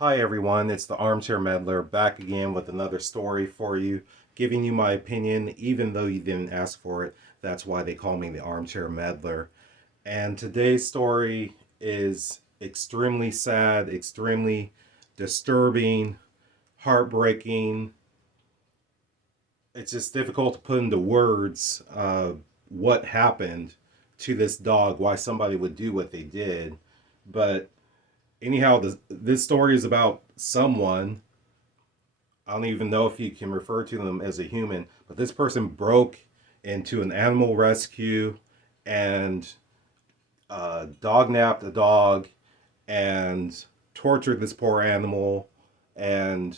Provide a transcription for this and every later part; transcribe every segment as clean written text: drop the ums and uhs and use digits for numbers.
Hi everyone, it's the Armchair Meddler back again with another story for you, giving you my opinion even though you didn't ask for it. That's why they call me the Armchair Meddler. And today's story is extremely sad, extremely disturbing, heartbreaking. It's just difficult to put into words what happened to this dog, why somebody would do what they did. But anyhow, this story is about someone. I don't even know if you can refer to them as a human, but this person broke into an animal rescue and dog napped a dog and tortured this poor animal. And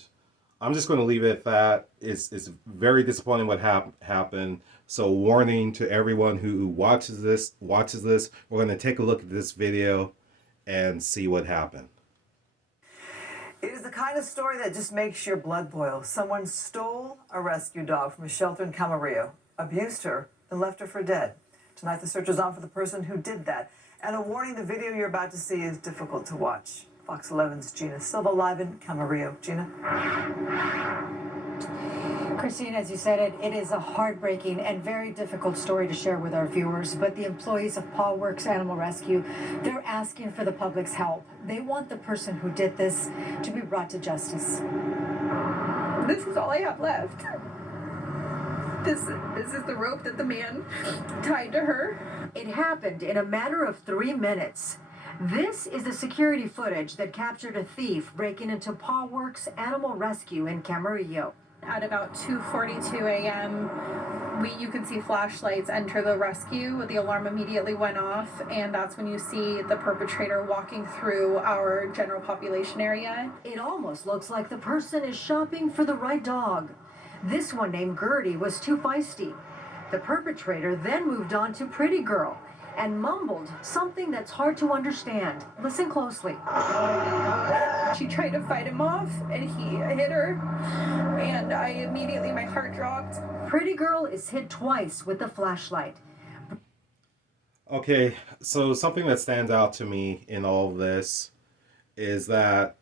I'm just going to leave it at that. It's very disappointing what happened. So warning to everyone who watches this, we're going to take a look at this video and see what happened. It is the kind of story that just makes your blood boil. Someone stole a rescue dog from a shelter in Camarillo, abused her, and left her for dead. Tonight, the search is on for the person who did that. And a warning, the video you're about to see is difficult to watch. Fox 11's Gina Silva live in Camarillo. Gina? Christine, as you said, it is a heartbreaking and very difficult story to share with our viewers, but the employees of Paw Works Animal Rescue, they're asking for the public's help. They want the person who did this to be brought to justice. This is all I have left. This is the rope that the man tied to her. It happened in a matter of 3 minutes. This is the security footage that captured a thief breaking into Paw Works Animal Rescue in Camarillo. At about 2:42 a.m., you could see flashlights enter the rescue. The alarm immediately went off, and that's when you see the perpetrator walking through our general population area. It almost looks like the person is shopping for the right dog. This one named Gertie was too feisty. The perpetrator then moved on to Pretty Girl and mumbled something that's hard to understand. Listen closely. She tried to fight him off, and he hit her, and my heart dropped. Pretty Girl is hit twice with the flashlight. Okay, so something that stands out to me in all of this is that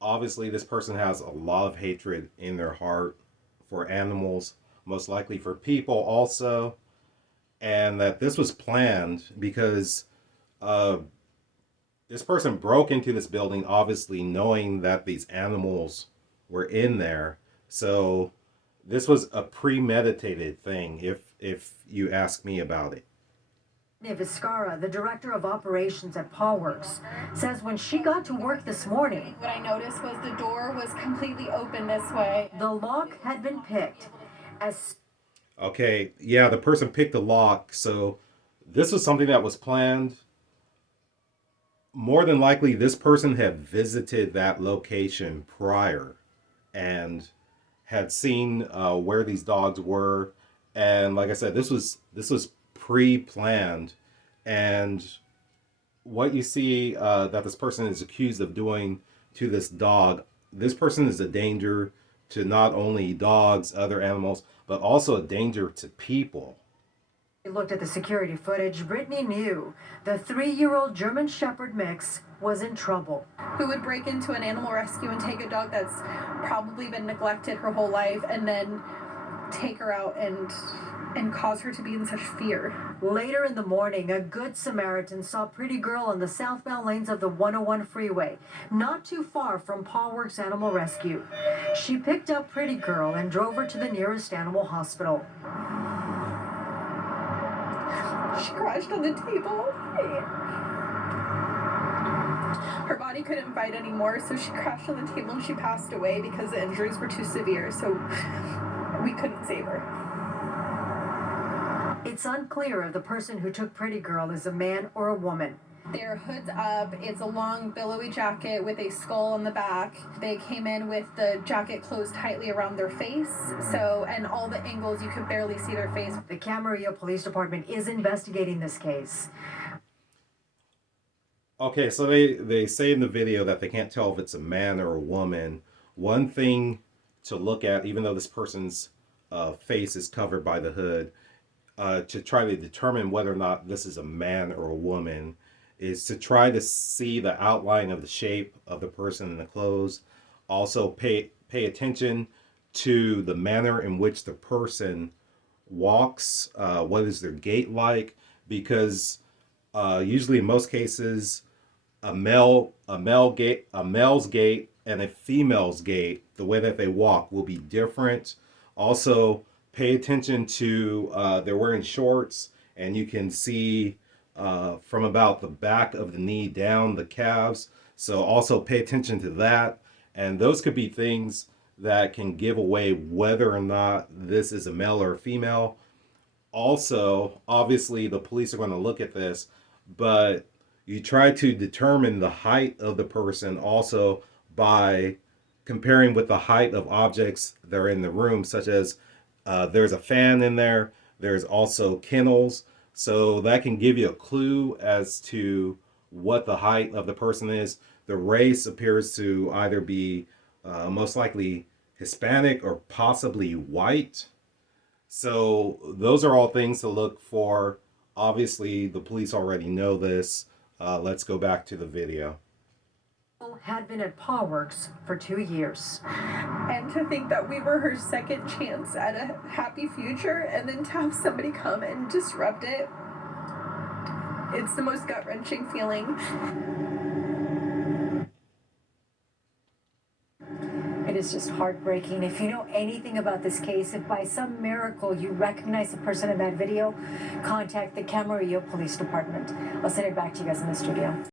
obviously this person has a lot of hatred in their heart for animals, most likely for people also, and that this was planned because this person broke into this building obviously knowing that these animals were in there. So this was a premeditated thing, if you ask me about it. Vizcarra, the director of operations at Paw Works, says when she got to work this morning, What I noticed was the door was completely open this way. the lock had been picked. Okay, yeah, the person picked the lock, so this was something that was planned. More than likely, this person had visited that location prior and had seen where these dogs were, and like I said, this was pre-planned. And what you see that this person is accused of doing to this dog, this person is a danger to not only dogs, other animals, but also a danger to people. We looked at the security footage. Brittany knew the 3-year-old German Shepherd mix was in trouble. Who would break into an animal rescue and take a dog that's probably been neglected her whole life and then take her out and cause her to be in such fear? Later in the morning, a good Samaritan saw Pretty Girl on the southbound lanes of the 101 freeway, not too far from Paw Works Animal Rescue. She picked up Pretty Girl and drove her to the nearest animal hospital. She crashed on the table. Her body couldn't fight anymore, so she crashed on the table and she passed away because the injuries were too severe, so we couldn't save her. It's unclear if the person who took Pretty Girl is a man or a woman. Their hood's up. It's a long billowy jacket with a skull on the back. They came in with the jacket closed tightly around their face, and all the angles you could barely see their face. The Camarillo Police Department is investigating this case. Okay, so they say in the video that they can't tell if it's a man or a woman. One thing to look at, even though this person's face is covered by the hood, to try to determine whether or not this is a man or a woman, is to try to see the outline of the shape of the person in the clothes. Also pay attention to the manner in which the person walks. What is their gait like? Because usually in most cases, a male's gait and a female's gait, the way that they walk will be different. Also, pay attention to they're wearing shorts, and you can see from about the back of the knee down the calves. So also pay attention to that, and those could be things that can give away whether or not this is a male or a female. Also, obviously, the police are going to look at this, but you try to determine the height of the person also by comparing with the height of objects that are in the room, such as there's a fan in there, there's also kennels. So that can give you a clue as to what the height of the person is. The race appears to either be most likely Hispanic or possibly white. So those are all things to look for. Obviously, the police already know this. Let's go back to the video. Had been at Pawworks for 2 years. And to think that we were her second chance at a happy future, and then to have somebody come and disrupt it, it's the most gut-wrenching feeling. It is just heartbreaking. If you know anything about this case, if by some miracle you recognize the person in that video, contact the Camarillo Police Department. I'll send it back to you guys in the studio.